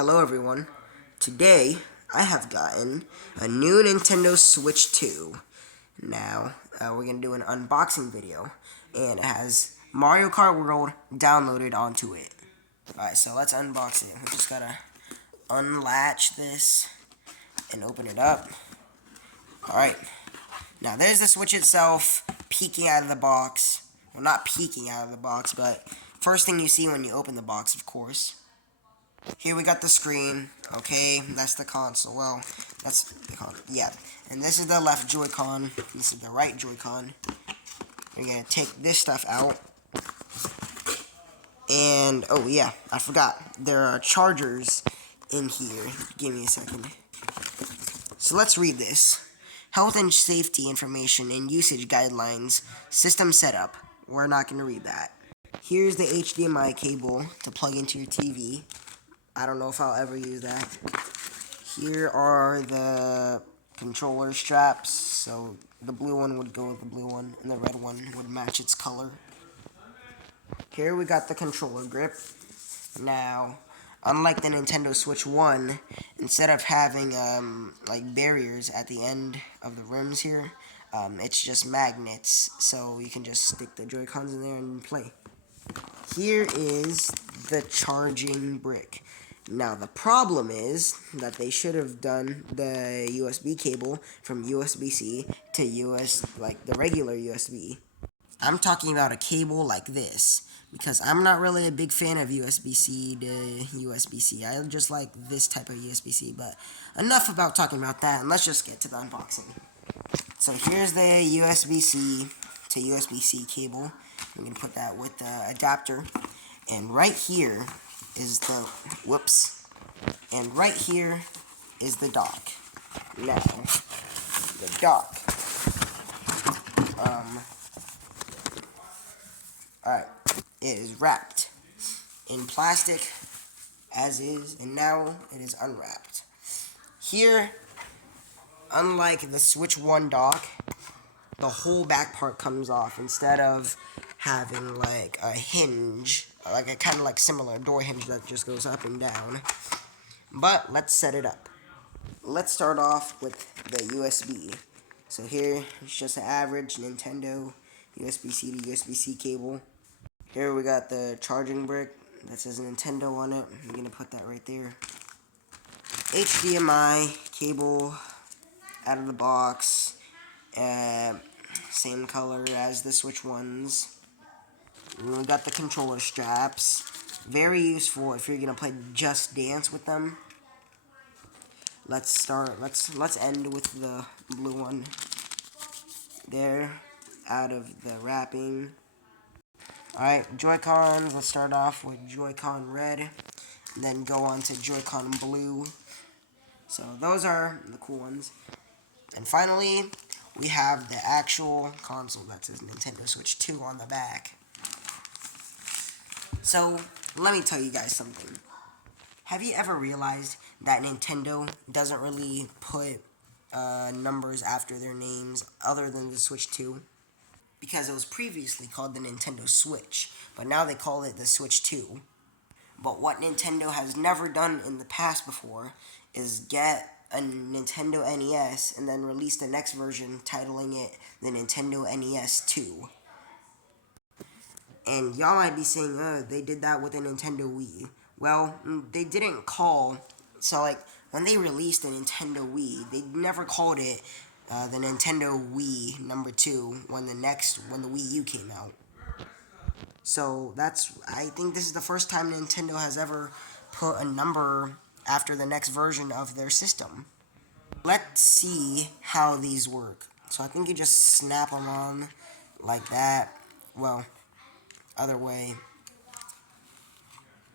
Hello everyone. Today I have gotten a new Nintendo Switch 2. Now we're going to do an unboxing video and it has Mario Kart World downloaded onto it. Alright, so let's unbox it. We just got to unlatch this and open it up. Alright, now there's the Switch itself peeking out of the box. Well, not peeking out of the box, but first thing you see when you open the box, of course. Here we got the screen. Okay, that's the console. Well, that's the console. Yeah, and this is the left Joy-Con. This is the right Joy-Con. We're gonna take this stuff out. And oh yeah, I forgot. There are chargers in here. Give me a second. So let's read this. Health and safety information and usage guidelines. System setup. We're not gonna read that. Here's the HDMI cable to plug into your TV. I don't know if I'll ever use that. Here are the controller straps. So the blue one would go with the blue one, and the red one would match its color. Here we got the controller grip. Now, unlike the Nintendo Switch 1, instead of having like barriers at the end of the rims here, it's just magnets. So you can just stick the Joy-Cons in there and play. Here is the charging brick. Now the problem is that they should have done the USB cable from USB-C to like the regular USB. I'm talking about a cable like this because I'm not really a big fan of USB-C to USB-C. I just like this type of USB-C, but enough about talking about that, and let's just get to the unboxing. So here's the USB-C to USB-C cable. I'm going to put that with the adapter. And right here is the, and right here is the dock. Now, the dock. Alright, it is wrapped in plastic as is, and now it is unwrapped. Here, unlike the Switch 1 dock, the whole back part comes off instead of having like a hinge, like a kind of like similar door hinge that just goes up and down. But let's set it up. Let's start off with the USB. So here it's just an average Nintendo USB-C to USB-C cable. Here we got the charging brick that says Nintendo on it. I'm gonna put that right there. HDMI cable out of the box. Same color as the Switch ones. We got the controller straps. Very useful if you're gonna play Just Dance with them. Let's end with the blue one. There, out of the wrapping. Alright, Joy-Cons. Let's start off with Joy-Con red, and then go on to Joy-Con blue. So those are the cool ones. And finally, we have the actual console that says Nintendo Switch 2 on the back. So, let me tell you guys something. Have you ever realized that Nintendo doesn't really put numbers after their names other than the Switch 2? Because it was previously called the Nintendo Switch, but now they call it the Switch 2. But what Nintendo has never done in the past before is get a Nintendo NES and then release the next version titling it the Nintendo NES 2. And y'all might be saying, they did that with the Nintendo Wii. Well, they didn't call, so like, when they released the Nintendo Wii, they never called it the Nintendo Wii number 2 when the Wii U came out. So I think this is the first time Nintendo has ever put a number after the next version of their system. Let's see how these work. So I think you just snap them on like that. Well, other way.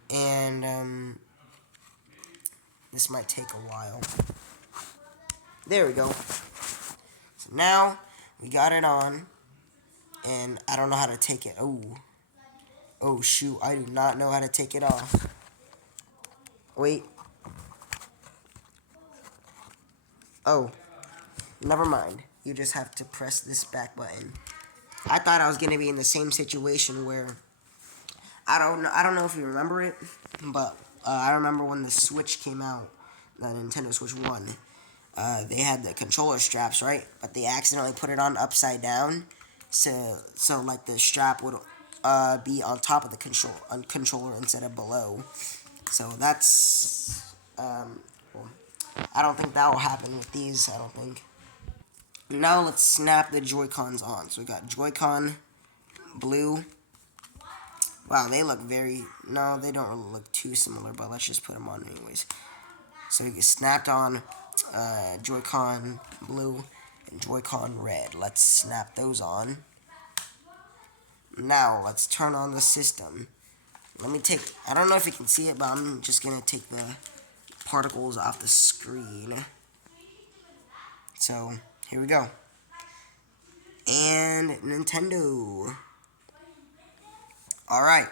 And this might take a while. There we go. So now we got it on, and I don't know how to take it. Oh shoot, I do not know how to take it off. Wait. Oh, never mind. You just have to press this back button. I thought I was gonna be in the same situation where I don't know if you remember it, but I remember when the Switch came out, the Nintendo Switch 1, they had the controller straps, right? But they accidentally put it on upside down, so like the strap would be on top of the controller instead of below. So that's well, I don't think that will happen with these. I don't think. Now let's snap the Joy-Cons on. So we got Joy-Con blue. Wow, they look very... No, they don't really look too similar, but let's just put them on anyways. So we snapped on Joy-Con blue and Joy-Con red. Let's snap those on. Now, let's turn on the system. Let me take... I don't know if you can see it, but I'm just going to take the particles off the screen. So, here we go. And Nintendo. Alright,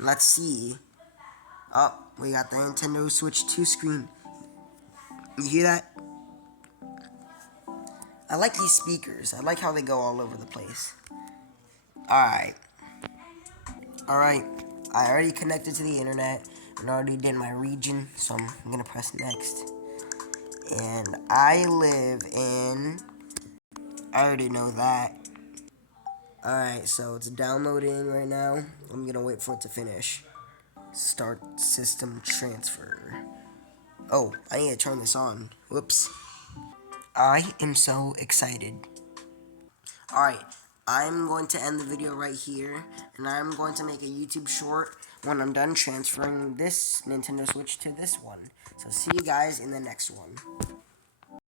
let's see. Oh, we got the Nintendo Switch 2 screen. You hear that? I like these speakers. I like how they go all over the place. Alright. Alright. I already connected to the internet and already did my region, so I'm gonna press next. And I live in... I already know that. Alright, so it's downloading right now. I'm gonna wait for it to finish. Start system transfer. Oh, I need to turn this on. Whoops. I am so excited. Alright, I'm going to end the video right here, and I'm going to make a YouTube short when I'm done transferring this Nintendo Switch to this one. So see you guys in the next one.